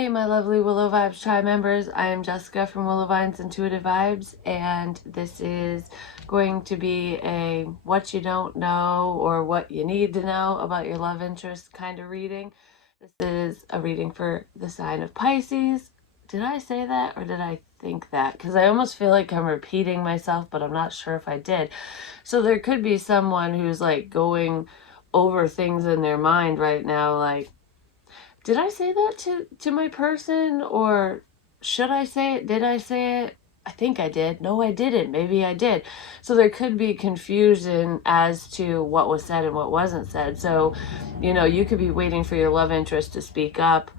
Hey, my lovely Willow Vibes Tribe members. I am Jessica from Willow Vines Intuitive Vibes, and this is going to be a what you don't know or what you need to know about your love interest kind of reading. This is a reading for the sign of Pisces. Did I say that or did I think that? Because I almost feel like I'm repeating myself, but I'm not sure if I did. So there could be someone who's like going over things in their mind right now, like, did I say that to my person, or should I say it? Did I say it? I think I did. No, I didn't. Maybe I did. So there could be confusion as to what was said and what wasn't said. So, you could be waiting for your love interest to speak up,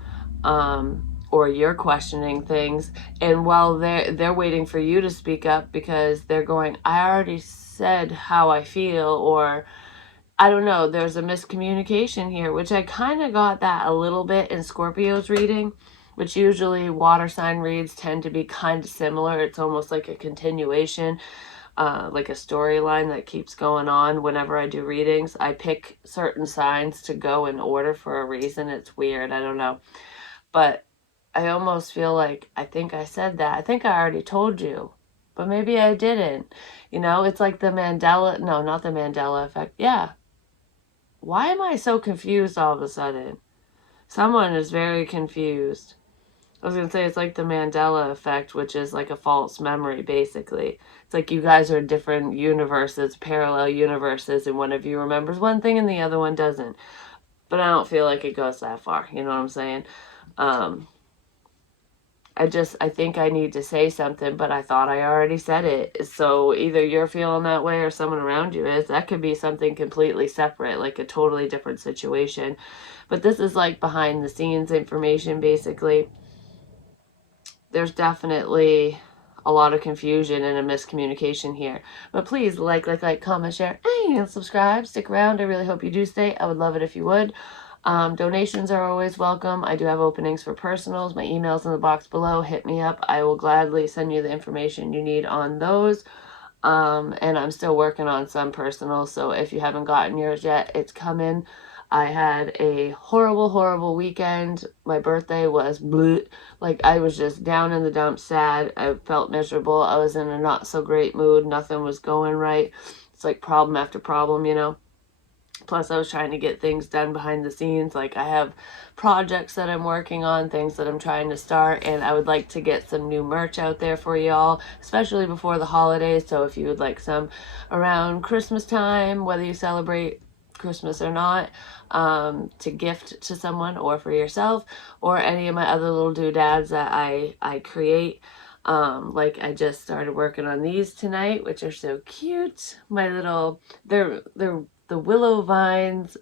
or you're questioning things, and while they're waiting for you to speak up because they're going, I already said how I feel, or I don't know, there's a miscommunication here, which I kind of got that a little bit in Scorpio's reading, which usually water sign reads tend to be kind of similar. It's almost like a continuation, like a storyline that keeps going on. Whenever I do readings, I pick certain signs to go in order for a reason. It's weird, I don't know. But I almost feel like, I think I said that. I think I already told you, but maybe I didn't. It's like the Mandela, no, not the Mandela effect. Yeah. Why am I so confused all of a sudden? Someone is very confused. I was going to say it's like the Mandela effect, which is like a false memory, basically. It's like you guys are different universes, parallel universes, and one of you remembers one thing and the other one doesn't. But I don't feel like it goes that far. You know what I'm saying? Um, I think I need to say something, but I thought I already said it. So either you're feeling that way or someone around you is. That could be something completely separate, like a totally different situation. But this is like behind the scenes information, basically. There's definitely a lot of confusion and a miscommunication here. But please like, comment, share, and subscribe. Stick around. I really hope you do stay. I would love it if you would. Donations are always welcome. I do have openings for personals. My email's in the box below. Hit me up. I will gladly send you the information you need on those. And I'm still working on some personals, so if you haven't gotten yours yet, it's coming. I had a horrible, horrible weekend. My birthday was bleh. Like, I was just down in the dumps, sad. I felt miserable. I was in a not so great mood. Nothing was going right. It's like problem after problem. Plus, I was trying to get things done behind the scenes. Like, I have projects that I'm working on, things that I'm trying to start, and I would like to get some new merch out there for y'all, especially before the holidays. So if you would like some around Christmas time, whether you celebrate Christmas or not, to gift to someone or for yourself, or any of my other little doodads that I create. Like, I just started working on these tonight, which are so cute. My little, they're the Willow Vines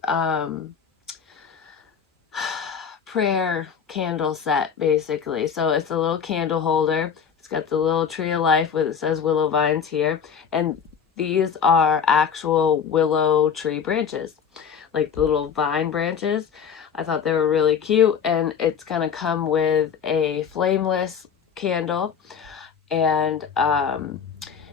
prayer candle set, basically. So it's a little candle holder. It's got the little tree of life with it says Willow Vines here, and these are actual willow tree branches, like the little vine branches. I thought they were really cute, and it's gonna come with a flameless candle and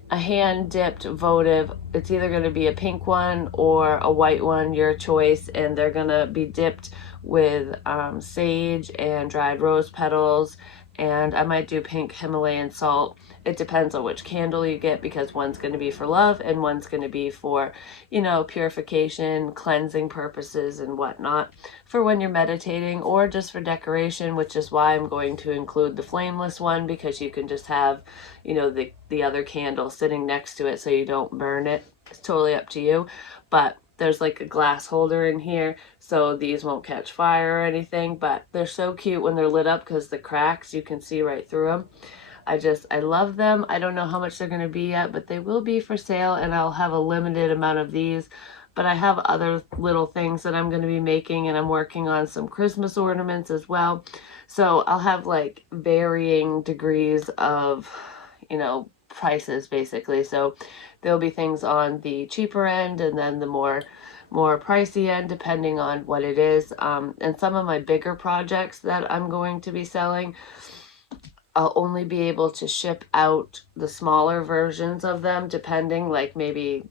a hand-dipped votive. It's either going to be a pink one or a white one, your choice, and they're going to be dipped with sage and dried rose petals, and I might do pink Himalayan salt. It depends on which candle you get, because one's going to be for love and one's going to be for, purification, cleansing purposes and whatnot, for when you're meditating or just for decoration, which is why I'm going to include the flameless one, because you can just have, the other candle sitting next to it so you don't burn it. It's totally up to you, but there's like a glass holder in here, so these won't catch fire or anything, but they're so cute when they're lit up because the cracks, you can see right through them. I love them. I don't know how much they're going to be yet, but they will be for sale, and I'll have a limited amount of these. But I have other little things that I'm going to be making, and I'm working on some Christmas ornaments as well. So I'll have like varying degrees of, prices, basically. So there'll be things on the cheaper end and then the more pricey end, depending on what it is. And some of my bigger projects that I'm going to be selling, I'll only be able to ship out the smaller versions of them, depending, like maybe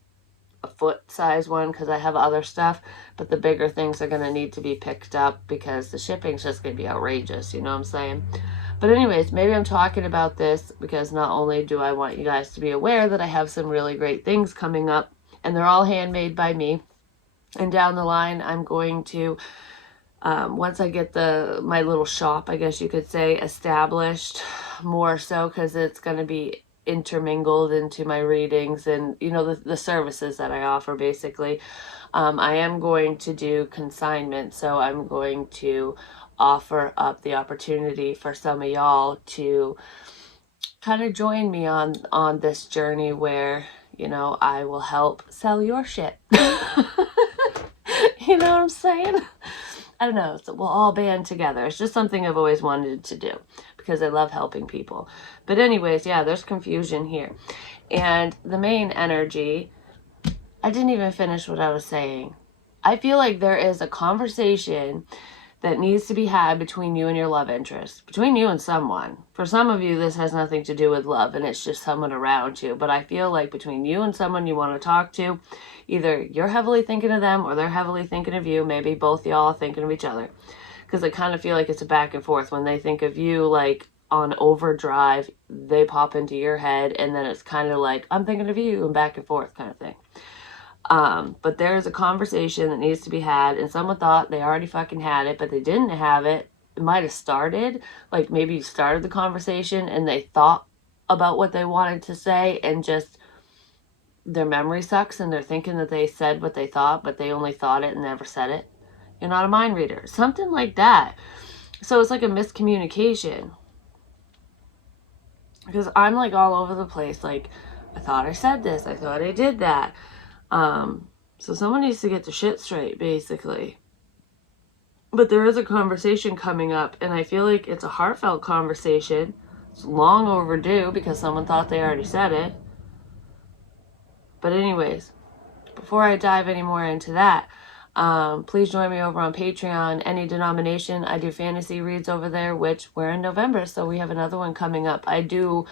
a foot size one because I have other stuff, but the bigger things are going to need to be picked up because the shipping's just going to be outrageous, you know what I'm saying? But anyways, maybe I'm talking about this because not only do I want you guys to be aware that I have some really great things coming up, and they're all handmade by me, and down the line I'm going to, once I get my little shop, I guess you could say, established more so, because it's going to be intermingled into my readings and, you know, the services that I offer basically. I am going to do consignment, so I'm going to offer up the opportunity for some of y'all to kind of join me on this journey where, you know, I will help sell your shit. You know what I'm saying? I don't know. So we'll all band together. It's just something I've always wanted to do because I love helping people. But anyways, yeah, there's confusion here. And the main energy, I didn't even finish what I was saying. I feel like there is a conversation that needs to be had between you and your love interest, between you and someone. For some of you, this has nothing to do with love and it's just someone around you. But I feel like between you and someone you want to talk to, either you're heavily thinking of them or they're heavily thinking of you. Maybe both y'all are thinking of each other. Because I kind of feel like it's a back and forth. When they think of you like on overdrive, they pop into your head and then it's kind of like, I'm thinking of you, and back and forth kind of thing. But there's a conversation that needs to be had, and someone thought they already fucking had it, but they didn't have it. It might have started, like maybe you started the conversation and they thought about what they wanted to say and just their memory sucks and they're thinking that they said what they thought, but they only thought it and never said it. You're not a mind reader. Something like that. So it's like a miscommunication. Because I'm like all over the place. Like, I thought I said this. I thought I did that. So someone needs to get their shit straight, basically. But there is a conversation coming up, and I feel like it's a heartfelt conversation. It's long overdue because someone thought they already said it. But anyways, before I dive any more into that, please join me over on Patreon, any denomination. I do fantasy reads over there, which we're in November, so we have another one coming up. I do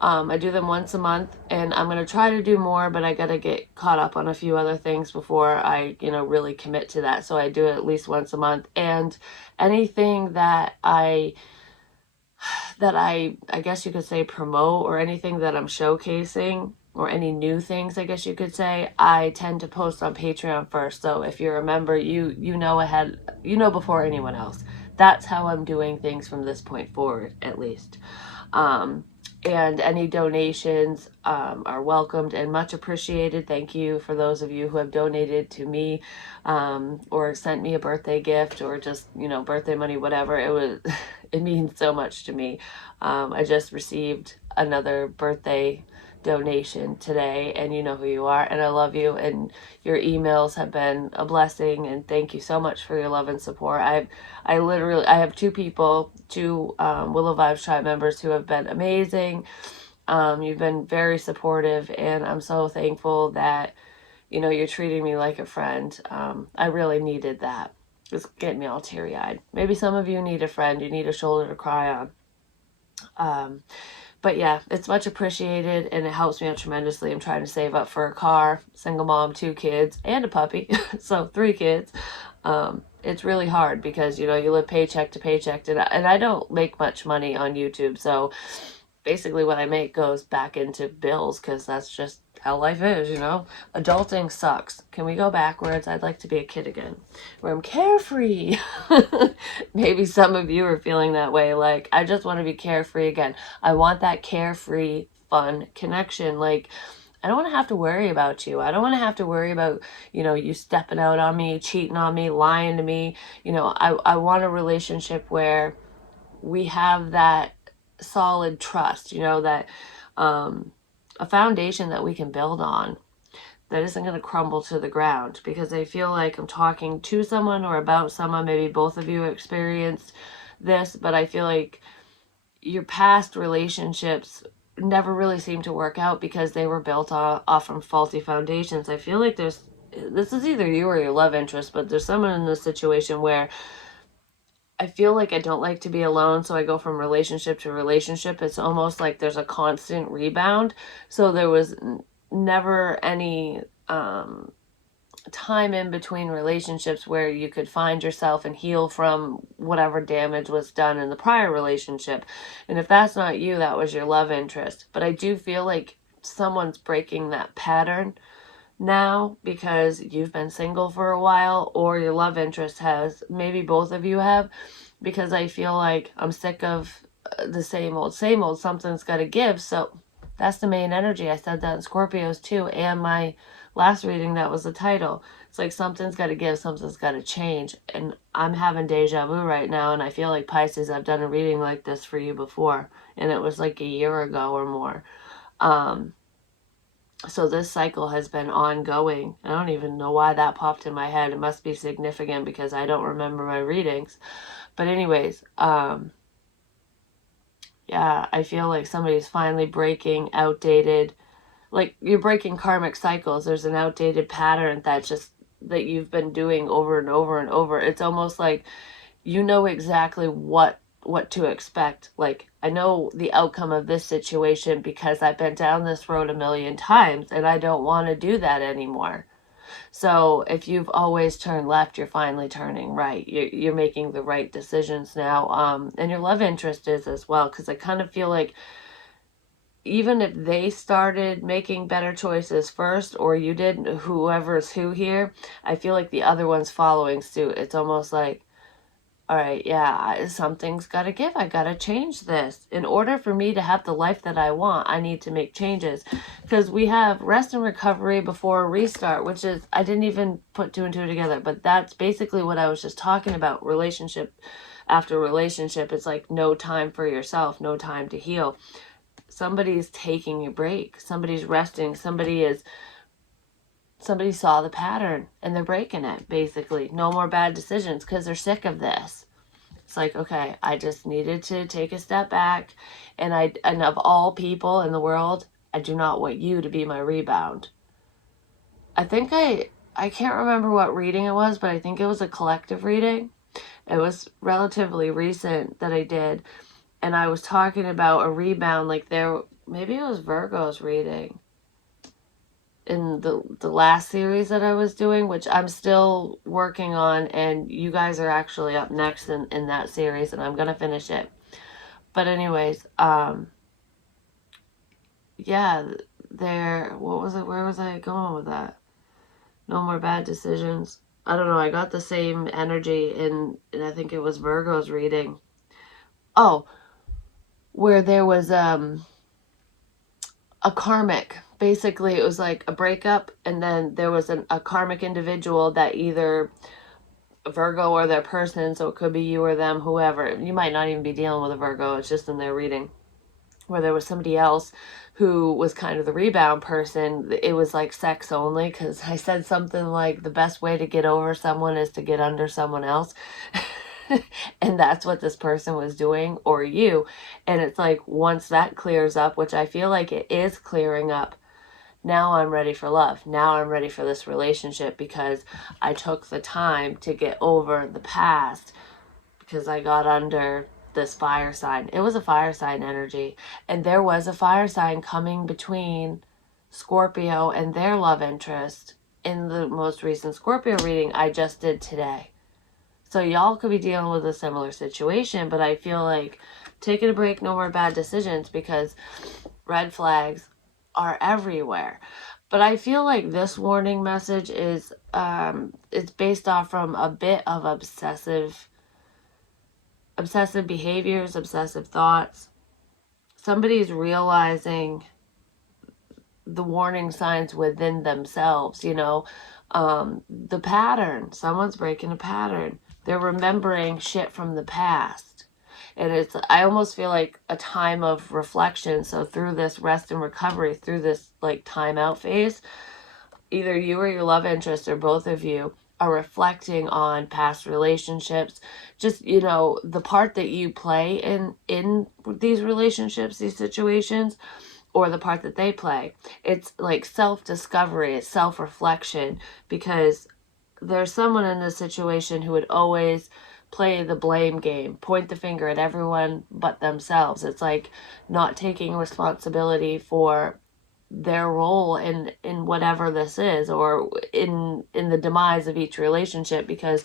them once a month, and I'm going to try to do more, but I got to get caught up on a few other things before I, you know, really commit to that. So I do it at least once a month. And anything that I guess you could say promote, or anything that I'm showcasing, or any new things, I guess you could say, I tend to post on Patreon first. So if you're a member, you know ahead, you know before anyone else. That's how I'm doing things from this point forward, at least. And any donations are welcomed and much appreciated. Thank you for those of you who have donated to me, or sent me a birthday gift, or just, you know, birthday money, whatever. It means so much to me. I just received another birthday donation today, and you know who you are, and I love you, and your emails have been a blessing, and thank you so much for your love and support. I have two people, Willow Vibes tribe members who have been amazing. You've been very supportive, and I'm so thankful that, you know, you're treating me like a friend. I really needed that. It's getting me all teary-eyed. Maybe some of you need a friend. You need a shoulder to cry on. But yeah, it's much appreciated, and it helps me out tremendously. I'm trying to save up for a car, single mom, 2 kids, and a puppy. So 3 kids. It's really hard because, you know, you live paycheck to paycheck, and I don't make much money on YouTube. So basically what I make goes back into bills, because that's just how life is, you know. Adulting sucks. Can we go backwards? I'd like to be a kid again, where I'm carefree. Maybe some of you are feeling that way. Like, I just want to be carefree again. I want that carefree, fun connection. Like, I don't want to have to worry about you. I don't want to have to worry about, you know, you stepping out on me, cheating on me, lying to me. You know, I want a relationship where we have that solid trust, you know, that a foundation that we can build on, that isn't going to crumble to the ground. Because I feel like I'm talking to someone or about someone, maybe both of you experienced this, but I feel like your past relationships never really seem to work out because they were built off from faulty foundations. I feel like this is either you or your love interest, but there's someone in this situation where I feel like I don't like to be alone, so I go from relationship to relationship. It's almost like there's a constant rebound. So there was never any time in between relationships where you could find yourself and heal from whatever damage was done in the prior relationship. And if that's not you, that was your love interest. But I do feel like someone's breaking that pattern now because you've been single for a while, or your love interest has. Maybe both of you have, because I feel like I'm sick of the same old, same old. Something's got to give. So that's the main energy. I said that in Scorpios too, and my last reading, that was the title. It's like something's got to give, something's got to change. And I'm having deja vu right now, and I feel like Pisces, I've done a reading like this for you before, and it was like a year ago or more. So this cycle has been ongoing. I don't even know why that popped in my head. It must be significant because I don't remember my readings. But anyways, yeah, I feel like somebody's finally breaking outdated, like you're breaking karmic cycles. There's an outdated pattern that you've been doing over and over and over. It's almost like you know exactly what to expect. Like, I know the outcome of this situation because I've been down this road a million times and I don't want to do that anymore. So if you've always turned left, you're finally turning right. You're making the right decisions now. And your love interest is as well, because I kind of feel like even if they started making better choices first, or you did, whoever's who here, I feel like the other one's following suit. It's almost like, all right, yeah, something's got to give. I got to change this. In order for me to have the life that I want, I need to make changes. Because we have rest and recovery before a restart, which is, I didn't even put two and two together, but that's basically what I was just talking about. Relationship after relationship, it's like no time for yourself, no time to heal. Somebody's taking a break. Somebody's resting. Somebody saw the pattern and they're breaking it, basically. No more bad decisions because they're sick of this. It's like, okay, I just needed to take a step back, and of all people in the world, I do not want you to be my rebound. I think I can't remember what reading it was, but I think it was a collective reading. It was relatively recent that I did, and I was talking about a rebound, like maybe it was Virgo's reading in the last series that I was doing, which I'm still working on, and you guys are actually up next in that series, and I'm gonna finish it. But anyways, yeah, what was it? Where was I going with that? No more bad decisions. I don't know. I got the same energy in I think it was Virgo's reading. Oh, where there was a karmic. Basically, it was like a breakup, and then there was a karmic individual that either Virgo or their person, so it could be you or them, whoever. You might not even be dealing with a Virgo, it's just in their reading. Where there was somebody else who was kind of the rebound person. It was like sex only, because I said something like the best way to get over someone is to get under someone else. And that's what this person was doing, or you. And it's like, once that clears up, which I feel like it is clearing up, now I'm ready for love. Now I'm ready for this relationship because I took the time to get over the past, because I got under this fire sign. It was a fire sign energy. And there was a fire sign coming between Scorpio and their love interest in the most recent Scorpio reading I just did today. So y'all could be dealing with a similar situation, but I feel like taking a break, no more bad decisions, because red flags are everywhere. But I feel like this warning message is it's based off from a bit of obsessive behaviors, obsessive thoughts. Somebody's realizing the warning signs within themselves, the pattern. Someone's breaking a pattern. They're remembering shit from the past. And I almost feel like a time of reflection. So through this rest and recovery, through this like timeout phase, either you or your love interest or both of you are reflecting on past relationships, just the part that you play in these relationships, these situations, or the part that they play. It's like self-discovery, it's self-reflection, because there's someone in this situation who would always play the blame game, point the finger at everyone but themselves. It's like not taking responsibility for their role in whatever this is, or in the demise of each relationship, because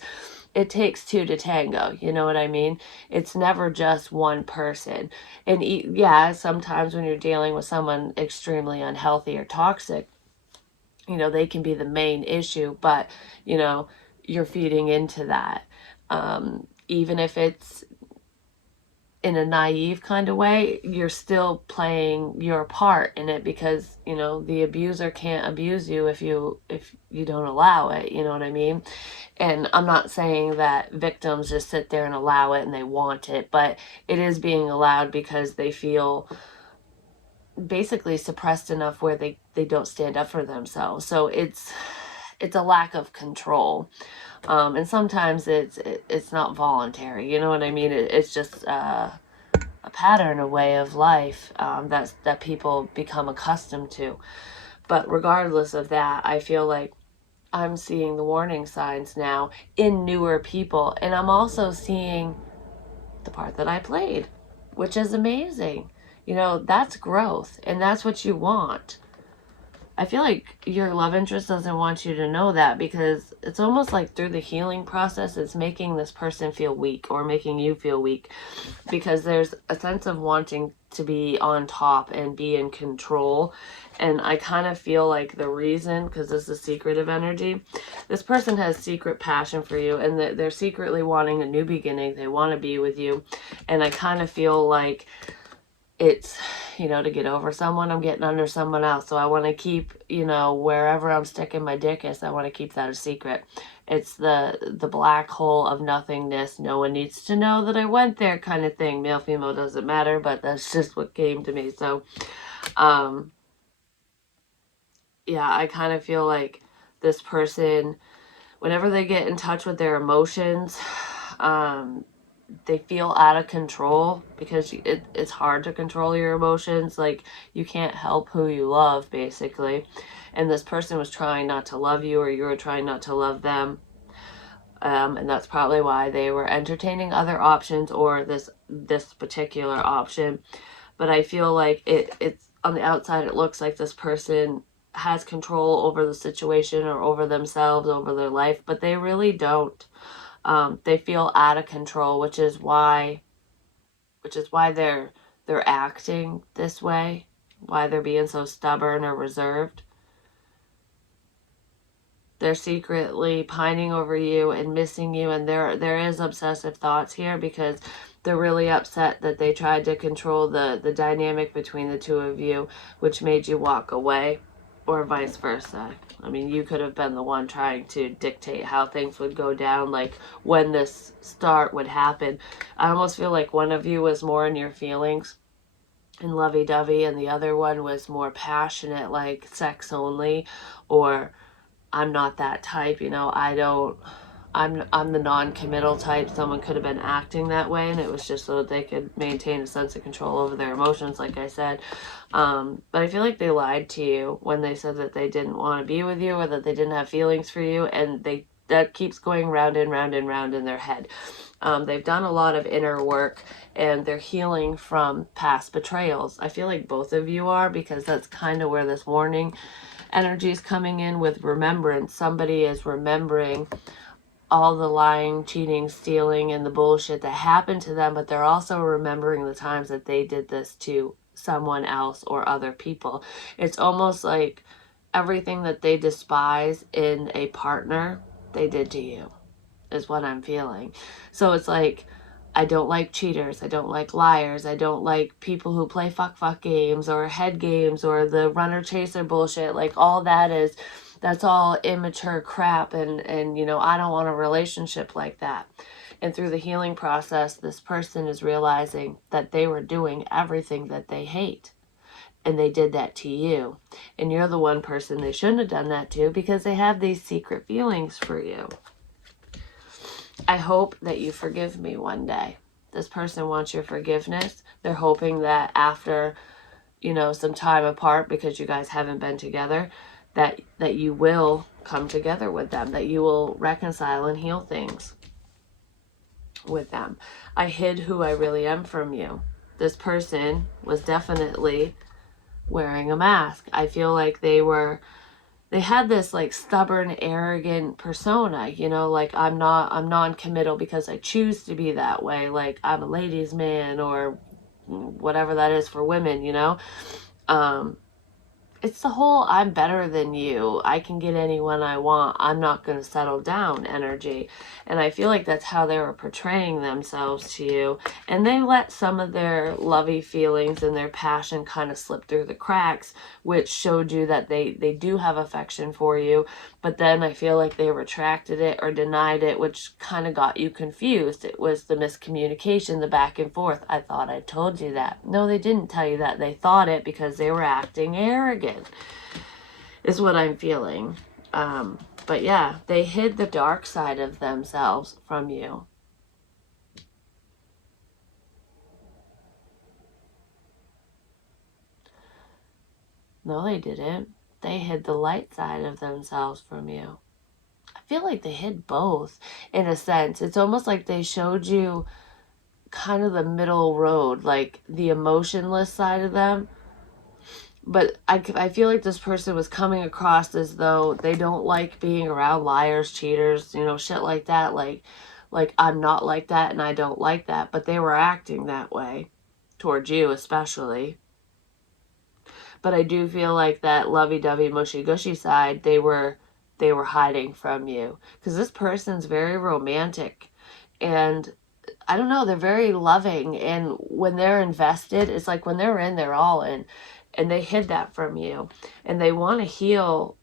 it takes two to tango, you know what I mean? It's never just one person. And yeah, sometimes when you're dealing with someone extremely unhealthy or toxic, you know, they can be the main issue, but you know, you're feeding into that. Even if it's in a naive kind of way, you're still playing your part in it, because you know the abuser can't abuse you if you don't allow it, you know what I mean? And I'm not saying that victims just sit there and allow it and they want it, but it is being allowed because they feel basically suppressed enough where they don't stand up for themselves. So it's a lack of control. And sometimes it's not voluntary, you know what I mean? It's just a pattern, a way of life, that people become accustomed to. But regardless of that, I feel like I'm seeing the warning signs now in newer people, and I'm also seeing the part that I played, which is amazing. You know, that's growth, and that's what you want. I feel like your love interest doesn't want you to know that, because it's almost like through the healing process, it's making this person feel weak, or making you feel weak, because there's a sense of wanting to be on top and be in control. And I kind of feel like the reason, because this is secretive energy, this person has secret passion for you, and they're secretly wanting a new beginning. They want to be with you. And I kind of feel like it's, you know, to get over someone, I'm getting under someone else. So I want to keep, you know, wherever I'm sticking my dick is, I want to keep that a secret. It's the black hole of nothingness. No one needs to know that I went there, kind of thing. Male, female, doesn't matter, but that's just what came to me. So, yeah, I kind of feel like this person, whenever they get in touch with their emotions, they feel out of control, because it's hard to control your emotions. Like, you can't help who you love, basically. And this person was trying not to love you, or you were trying not to love them. And that's probably why they were entertaining other options, or this particular option. But I feel like it's on the outside, it looks like this person has control over the situation, or over themselves, over their life, but they really don't. They feel out of control, which is why they're acting this way, why they're being so stubborn or reserved. They're secretly pining over you and missing you, and there is obsessive thoughts here, because they're really upset that they tried to control the dynamic between the two of you, which made you walk away, or vice versa. I mean, you could have been the one trying to dictate how things would go down, like when this start would happen. I almost feel like one of you was more in your feelings and lovey-dovey, and the other one was more passionate, like sex only, or I'm not that type, you know, I'm the non-committal type. Someone could have been acting that way, and it was just so that they could maintain a sense of control over their emotions, like I said. But I feel like they lied to you when they said that they didn't want to be with you, or that they didn't have feelings for you, and that keeps going round and round and round in their head. They've done a lot of inner work, and they're healing from past betrayals. I feel like both of you are, because that's kind of where this warning energy is coming in with remembrance. Somebody is remembering all the lying, cheating, stealing, and the bullshit that happened to them, but they're also remembering the times that they did this to someone else or other people. It's almost like everything that they despise in a partner, they did to you, is what I'm feeling. So it's like, I don't like cheaters, I don't like liars, I don't like people who play fuck games, or head games, or the runner chaser bullshit. Like, all that's all immature crap, and you know, I don't want a relationship like that. And through the healing process, this person is realizing that they were doing everything that they hate, and they did that to you, and you're the one person they shouldn't have done that to, because they have these secret feelings for you. I hope that you forgive me one day. This person wants your forgiveness. They're hoping that after, you know, some time apart, because you guys haven't been together, that you will come together with them, that you will reconcile and heal things with them. I hid who I really am from you. This person was definitely wearing a mask. I feel like they had this like stubborn, arrogant persona, you know, like I'm non-committal because I choose to be that way. Like I'm a ladies' man or whatever that is for women, you know. Um, it's the whole I'm better than you. I can get anyone I want. I'm not going to settle down energy. And I feel like that's how they were portraying themselves to you. And they let some of their lovey feelings and their passion kind of slip through the cracks, which showed you that they do have affection for you. But then I feel like they retracted it or denied it, which kind of got you confused. It was the miscommunication, the back and forth. I thought I told you that. No, they didn't tell you that. They thought it because they were acting arrogant, is what I'm feeling. But yeah, they hid the dark side of themselves from you. No, they didn't. They hid the light side of themselves from you. I feel like they hid both in a sense. It's almost like they showed you kind of the middle road, like the emotionless side of them. But I feel like this person was coming across as though they don't like being around liars, cheaters, you know, shit like that. Like I'm not like that and I don't like that. But they were acting that way towards you especially. But I do feel like that lovey-dovey, mushy-gushy side, they were hiding from you. Because this person's very romantic. And I don't know, they're very loving. And when they're invested, it's like when they're in, they're all in. And they hid that from you. And they want to heal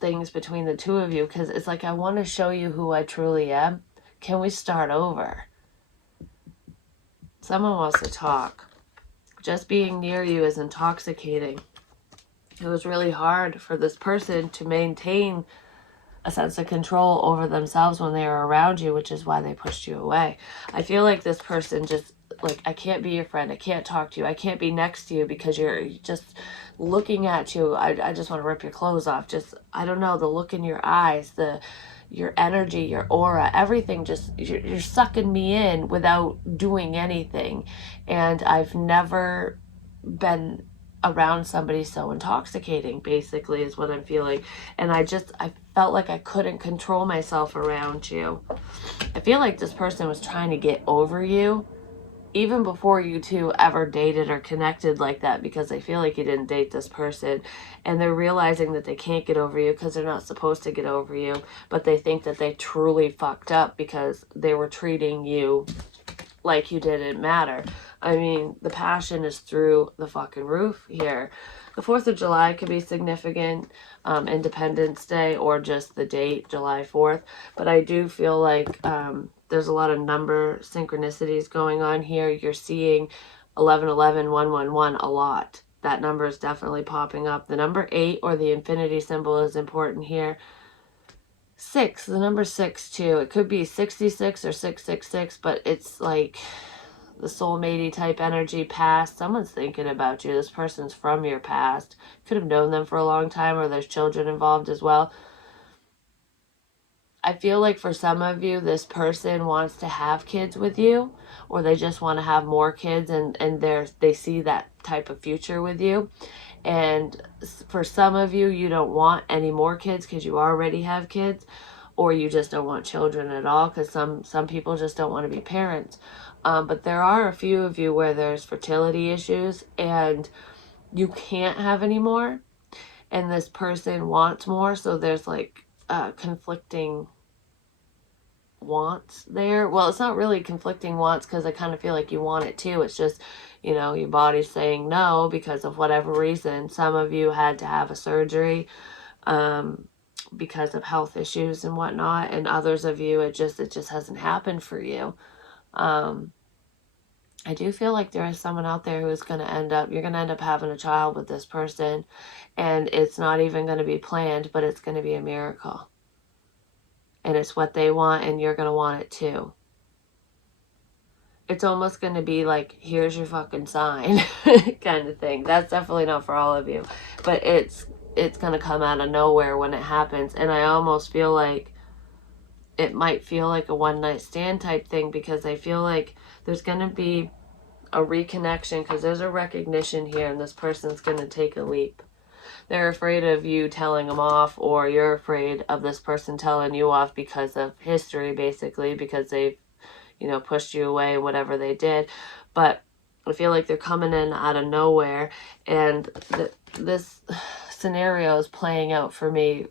things between the two of you because it's like, I want to show you who I truly am. Can we start over? Someone wants to talk. Just being near you is intoxicating. It was really hard for this person to maintain a sense of control over themselves when they were around you, which is why they pushed you away. I feel like this person just, like, I can't be your friend. I can't talk to you. I can't be next to you because you're just looking at you. I just want to rip your clothes off. Just, I don't know, the look in your eyes, your energy, your aura, everything just, you're sucking me in without doing anything. And I've never been around somebody so intoxicating, basically, is what I'm feeling. And I felt like I couldn't control myself around you. I feel like this person was trying to get over you even before you two ever dated or connected like that, because I feel like you didn't date this person, and they're realizing that they can't get over you because they're not supposed to get over you, but they think that they truly fucked up because they were treating you like you didn't matter. I mean, the passion is through the fucking roof here. The 4th of July could be significant, Independence Day, or just the date, July 4th. But I do feel like there's a lot of number synchronicities going on here. You're seeing 1111, 111 a lot. That number is definitely popping up. The number 8 or the infinity symbol is important here. 6, the number 6 too. It could be 66 or 666, but it's like the soulmate type energy past. Someone's thinking about you. This person's from your past. Could have known them for a long time, or there's children involved as well. I feel like for some of you, this person wants to have kids with you, or they just want to have more kids, and they see that type of future with you. And for some of you, you don't want any more kids because you already have kids, or you just don't want children at all because some people just don't want to be parents. But there are a few of you where there's fertility issues and you can't have any more, and this person wants more, so there's like conflicting wants there. Well, it's not really conflicting wants because I kind of feel like you want it too. It's just, you know, your body's saying no because of whatever reason. Some of you had to have a surgery because of health issues and whatnot, and others of you it just hasn't happened for you. I do feel like there is someone out there who is going to you're going to end up having a child with this person, and it's not even going to be planned, but it's going to be a miracle. And it's what they want, and you're going to want it too. It's almost going to be like, here's your fucking sign kind of thing. That's definitely not for all of you, but it's going to come out of nowhere when it happens. And I almost feel like it might feel like a one-night stand type thing, because I feel like there's going to be a reconnection, because there's a recognition here, and this person's going to take a leap. They're afraid of you telling them off, or you're afraid of this person telling you off because of history, basically, because they've, you know, pushed you away, whatever they did. But I feel like they're coming in out of nowhere, and this scenario is playing out for me,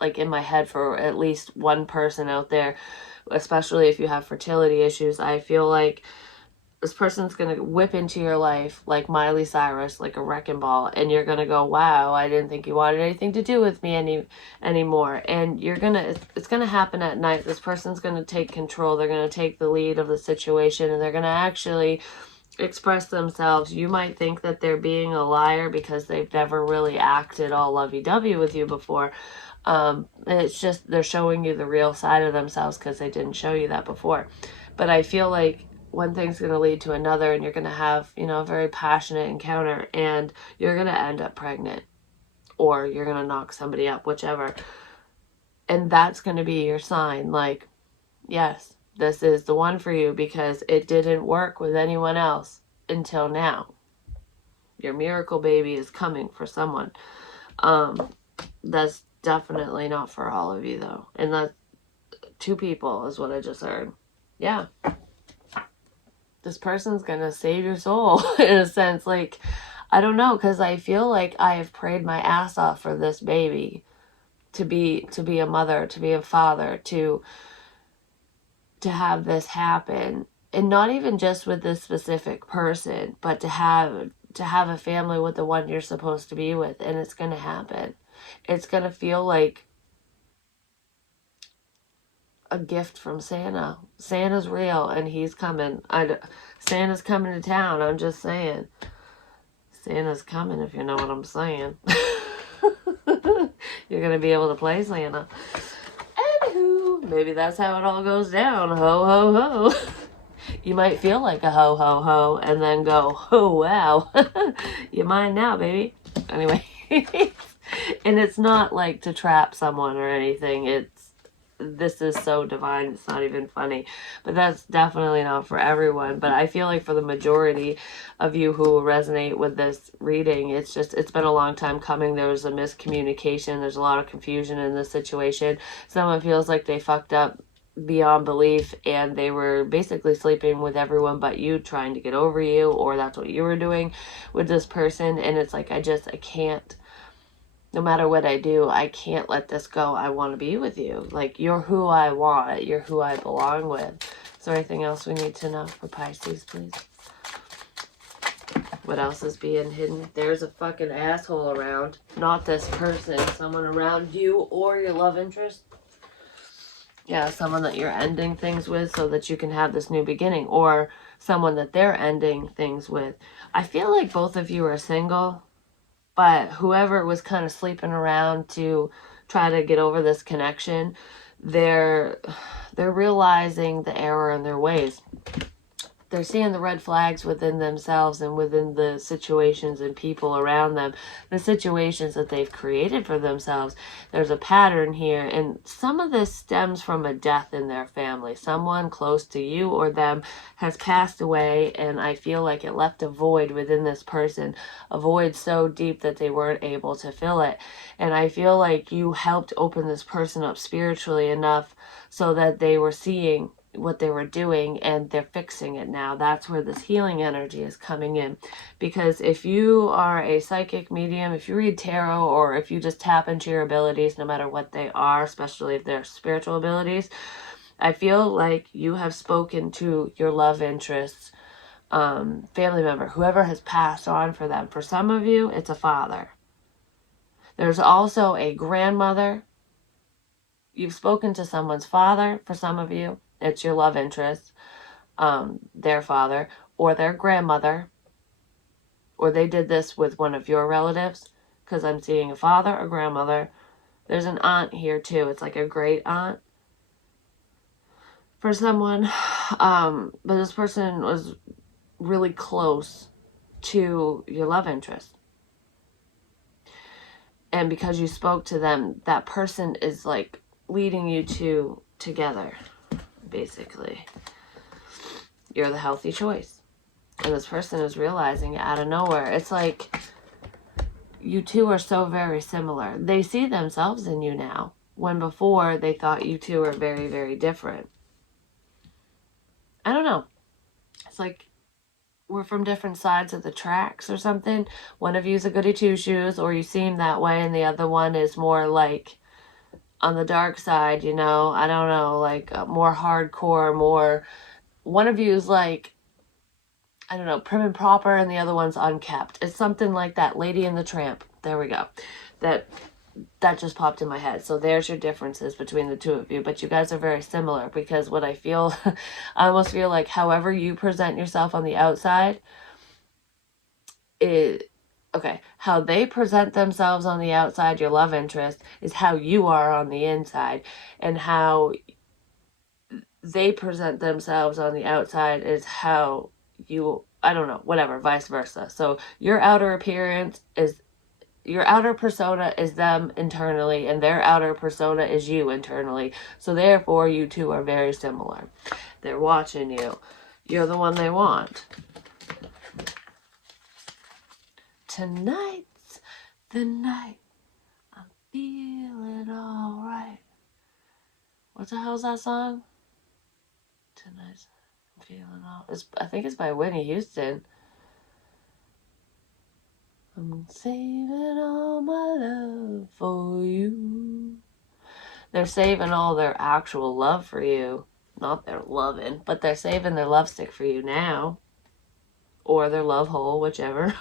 like in my head, for at least one person out there, especially if you have fertility issues. I feel like this person's going to whip into your life like Miley Cyrus, like a wrecking ball, and you're going to go, wow, I didn't think you wanted anything to do with me anymore. And you're going to, it's going to happen at night. This person's going to take control. They're going to take the lead of the situation, and they're going to actually express themselves. You might think that they're being a liar because they've never really acted all lovey-dovey with you before. It's just they're showing you the real side of themselves because they didn't show you that before. But I feel like one thing's going to lead to another, and you're going to have, you know, a very passionate encounter, and you're going to end up pregnant, or you're going to knock somebody up, whichever. And that's going to be your sign, like, yes, this is the one for you, because it didn't work with anyone else until now. Your miracle baby is coming for someone. That's definitely not for all of you, though. And that's 2 people is what I just heard. Yeah. This person's gonna save your soul in a sense. Like, I don't know, because I feel like I have prayed my ass off for this baby to be a mother, to be a father, to have this happen. And not even just with this specific person, but to have a family with the one you're supposed to be with. And it's gonna happen. It's gonna feel like a gift from Santa. Santa's real, and he's coming. Santa's coming to town. I'm just saying. Santa's coming, if you know what I'm saying. You're going to be able to play Santa. Anywho, maybe that's how it all goes down. Ho, ho, ho. You might feel like a ho, ho, ho, and then go, oh, wow. You mind now, baby. Anyway. And it's not like to trap someone or anything. This is so divine, it's not even funny. But that's definitely not for everyone. But I feel like for the majority of you who resonate with this reading, it's been a long time coming. There was a miscommunication. There's a lot of confusion in this situation. Someone feels like they fucked up beyond belief, and they were basically sleeping with everyone but you, trying to get over you, or that's what you were doing with this person. And it's like, I can't. No matter what I do, I can't let this go. I want to be with you. Like, you're who I want. You're who I belong with. Is there anything else we need to know for Pisces, please? What else is being hidden? There's a fucking asshole around. Not this person. Someone around you or your love interest. Yeah, someone that you're ending things with so that you can have this new beginning. Or someone that they're ending things with. I feel like both of you are single. But whoever was kind of sleeping around to try to get over this connection, they're realizing the error in their ways. They're seeing the red flags within themselves and within the situations and people around them, the situations that they've created for themselves. There's a pattern here, and some of this stems from a death in their family. Someone close to you or them has passed away, and I feel like it left a void within this person, a void so deep that they weren't able to fill it. And I feel like you helped open this person up spiritually enough so that they were seeing what they were doing, and they're fixing it now. That's where this healing energy is coming in. Because if you are a psychic medium, if you read tarot, or if you just tap into your abilities, no matter what they are, especially if they're spiritual abilities, I feel like you have spoken to your love interests, family member, whoever has passed on for them. For some of you, it's a father. There's also a grandmother. You've spoken to someone's father. For some of you, it's your love interest, their father, or their grandmother, or they did this with one of your relatives, because I'm seeing a father, a grandmother. There's an aunt here too. It's like a great aunt for someone, but this person was really close to your love interest. And because you spoke to them, that person is like leading you to together. Basically, you're the healthy choice. And this person is realizing it out of nowhere. It's like you two are so very similar. They see themselves in you now, when before they thought you two were very, very different. I don't know. It's like we're from different sides of the tracks or something. One of you's a goody two shoes, or you seem that way, and the other one is more like on the dark side, you know. I don't know, like more hardcore, more. One of you is like, I don't know, prim and proper, and the other one's unkept. It's something like that. Lady and the Tramp. There we go. That just popped in my head. So there's your differences between the two of you. But you guys are very similar, because what I feel, I almost feel like however you present yourself on the outside, okay, how they present themselves on the outside, your love interest, is how you are on the inside. And how they present themselves on the outside is how you, I don't know, whatever, vice versa. So your outer appearance is, your outer persona is them internally, and their outer persona is you internally. So therefore, you two are very similar. They're watching you. You're the one they want. Tonight's the night I'm feeling alright. What the hell's that song? Tonight's I'm feeling all. I think it's by Whitney Houston. I'm saving all my love for you. They're saving all their actual love for you. Not their loving, but they're saving their love stick for you now. Or their love hole, whichever.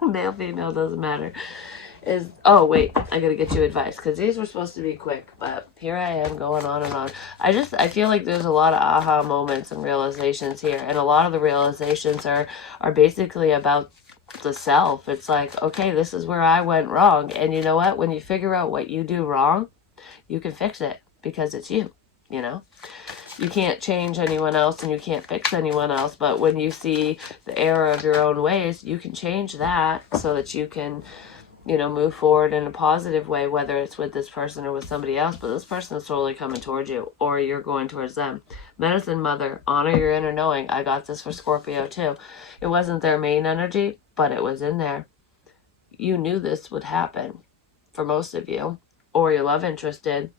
Male, female, doesn't matter. Oh wait, I gotta get you advice, because these were supposed to be quick, but here I am going on and on. I feel like there's a lot of aha moments and realizations here, and a lot of the realizations are basically about the self. It's like, okay, this is where I went wrong, and you know what? When you figure out what you do wrong, you can fix it, because it's you, you know? You can't change anyone else, and you can't fix anyone else, but when you see the error of your own ways, you can change that so that you can, you know, move forward in a positive way, whether it's with this person or with somebody else. But this person is totally coming towards you, or you're going towards them. Medicine Mother, honor your inner knowing. I got this for Scorpio too. It wasn't their main energy, but it was in there. You knew this would happen for most of you, or your love interest did.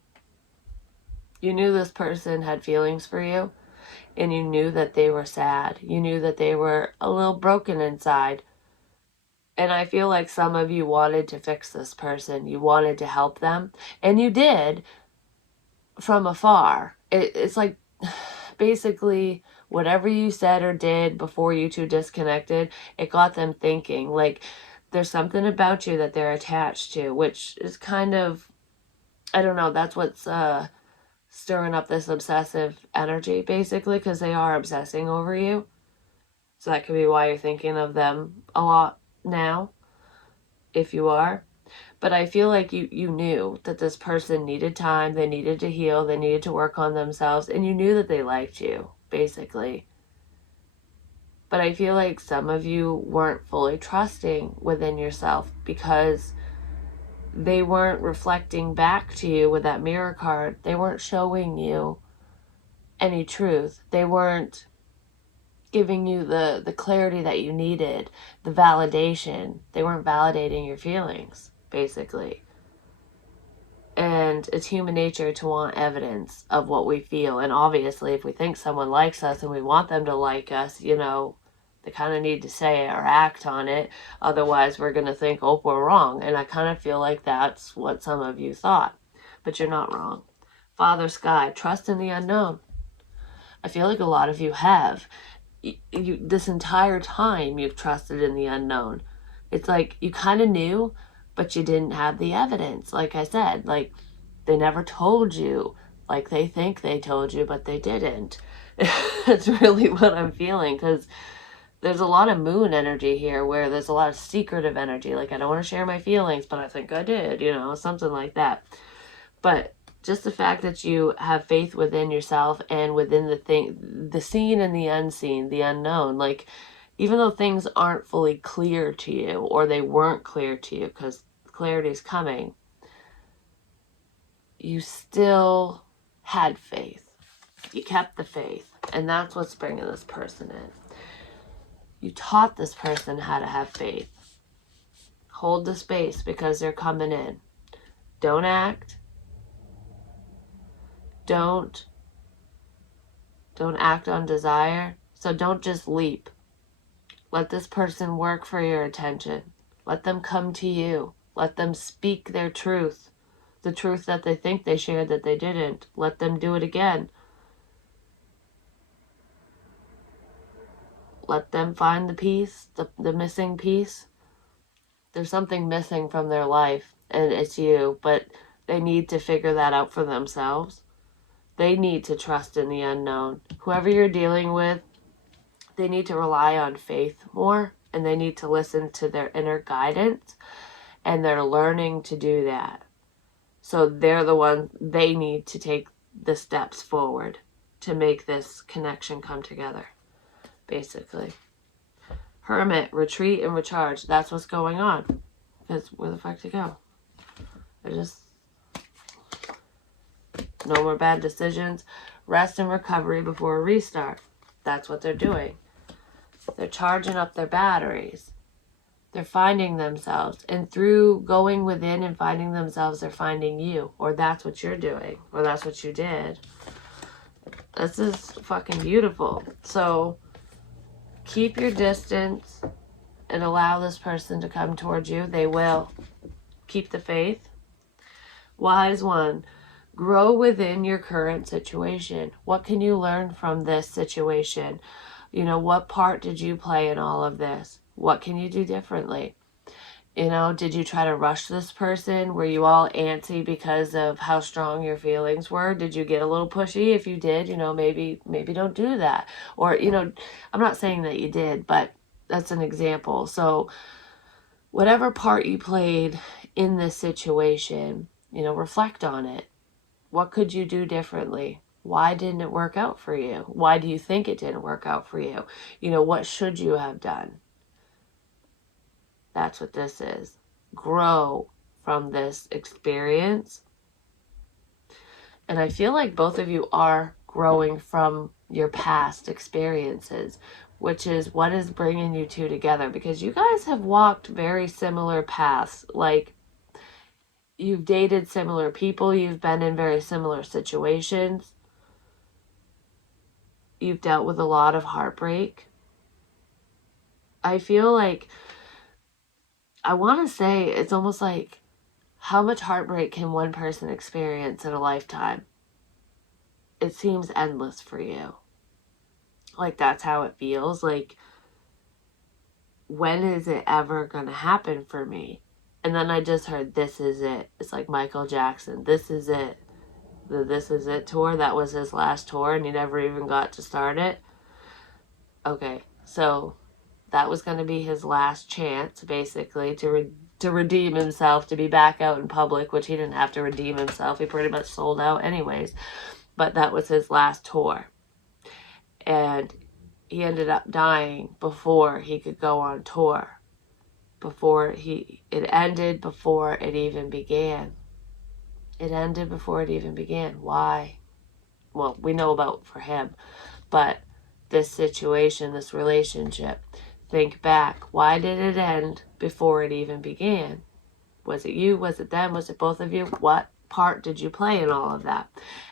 You knew this person had feelings for you, and you knew that they were sad. You knew that they were a little broken inside. And I feel like some of you wanted to fix this person. You wanted to help them. And you did from afar. It's like basically whatever you said or did before you two disconnected, it got them thinking. Like there's something about you that they're attached to, which is kind of, I don't know, that's what's stirring up this obsessive energy, basically, because they are obsessing over you. So that could be why you're thinking of them a lot now, if you are. But I feel like you knew that this person needed time, they needed to heal, they needed to work on themselves, and you knew that they liked you, basically. But I feel like some of you weren't fully trusting within yourself, because they weren't reflecting back to you with that mirror card. They weren't showing you any truth. They weren't giving you the clarity that you needed, the validation. They weren't validating your feelings, basically. And it's human nature to want evidence of what we feel. And obviously, if we think someone likes us and we want them to like us, you know, they kind of need to say it or act on it. Otherwise, we're going to think, oh, we're wrong. And I kind of feel like that's what some of you thought. But you're not wrong. Father Sky, trust in the unknown. I feel like a lot of you have. This entire time you've trusted in the unknown. It's like you kind of knew, but you didn't have the evidence. Like I said, like they never told you, like they think they told you, but they didn't. It's really what I'm feeling, because there's a lot of moon energy here, where there's a lot of secretive energy. Like I don't want to share my feelings, but I think I did, you know, something like that. But just the fact that you have faith within yourself and within the seen and the unseen, the unknown, like even though things aren't fully clear to you, or they weren't clear to you, because clarity is coming, you still had faith. You kept the faith, and that's what's bringing this person in. You taught this person how to have faith. Hold the space because they're coming in. Don't act. Don't act on desire. So don't just leap. Let this person work for your attention. Let them come to you. Let them speak their truth. The truth that they think they shared that they didn't. Let them do it again. Let them find the piece, the missing piece. There's something missing from their life, and it's you, but they need to figure that out for themselves. They need to trust in the unknown. Whoever you're dealing with, they need to rely on faith more, and they need to listen to their inner guidance, and they're learning to do that. So they're the ones, they need to take the steps forward to make this connection come together, basically. Hermit, retreat and recharge. That's what's going on. Because where the fuck to go? They're just no more bad decisions. Rest and recovery before a restart. That's what they're doing. They're charging up their batteries. They're finding themselves. And through going within and finding themselves, they're finding you. Or that's what you're doing. Or that's what you did. This is fucking beautiful. So keep your distance and allow this person to come towards you. They will. Keep the faith. Wise one. Grow within your current situation. What can you learn from this situation? What part did you play in all of this? What can you do differently? Did you try to rush this person? Were you all antsy because of how strong your feelings were? Did you get a little pushy? If you did, maybe don't do that. Or, I'm not saying that you did, but that's an example. So whatever part you played in this situation, reflect on it. What could you do differently? Why didn't it work out for you? Why do you think it didn't work out for you? What should you have done? That's what this is. Grow from this experience. And I feel like both of you are growing from your past experiences, which is what is bringing you two together, because you guys have walked very similar paths. Like, you've dated similar people. You've been in very similar situations. You've dealt with a lot of heartbreak. I feel like, I want to say it's almost like, how much heartbreak can one person experience in a lifetime? It seems endless for you. Like, that's how it feels. Like, when is it ever going to happen for me? And then I just heard, this is it. It's like Michael Jackson. This is it. The This Is It tour. That was his last tour, and he never even got to start it. Okay, so that was going to be his last chance, basically, to redeem himself, to be back out in public, which he didn't have to redeem himself. He pretty much sold out anyways. But that was his last tour. And he ended up dying before he could go on tour. It ended before it even began. It ended before it even began. Why? Well, we know about for him. But this situation, this relationship, think back. Why did it end before it even began? Was it you? Was it them? Was it both of you? What part did you play in all of that?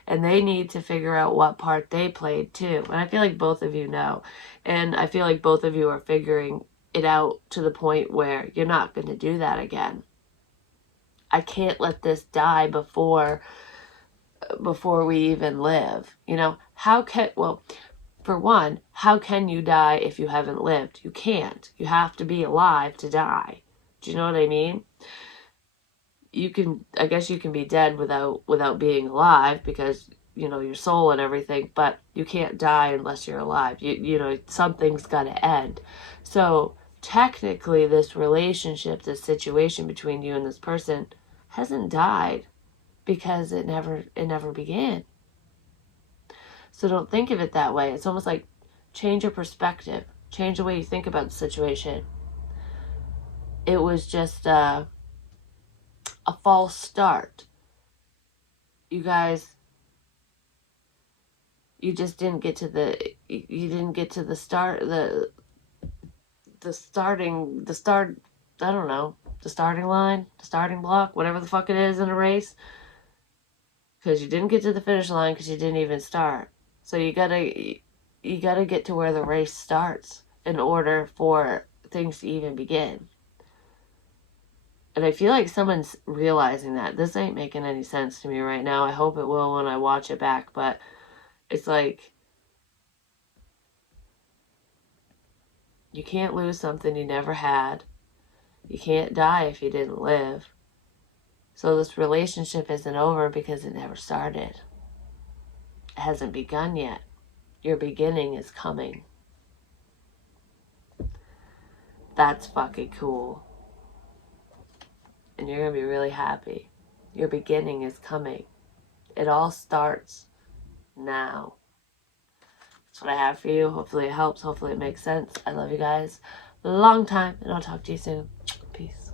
And they need to figure out what part they played too. And I feel like both of you know. And I feel like both of you are figuring it out to the point where you're not going to do that again. I can't let this die before we even live. For one, how can you die if you haven't lived? You can't. You have to be alive to die. Do you know what I mean? I guess you can be dead without being alive, because your soul and everything, but you can't die unless you're alive. Something's got to end. So technically, this relationship, this situation between you and this person hasn't died, because it never began. So don't think of it that way. It's almost like, change your perspective, change the way you think about the situation. It was just a false start. You guys you just didn't get to the start, the I don't know, the starting line, the starting block, whatever the fuck it is in a race, because you didn't get to the finish line because you didn't even start. So you gotta get to where the race starts in order for things to even begin. And I feel like someone's realizing that. This ain't making any sense to me right now. I hope it will when I watch it back, but it's like, you can't lose something you never had. You can't die if you didn't live. So this relationship isn't over because it never started. It hasn't begun yet. Your beginning is coming. That's fucking cool. And you're going to be really happy. Your beginning is coming. It all starts now. That's what I have for you. Hopefully it helps. Hopefully it makes sense. I love you guys. Long time. And I'll talk to you soon. Peace.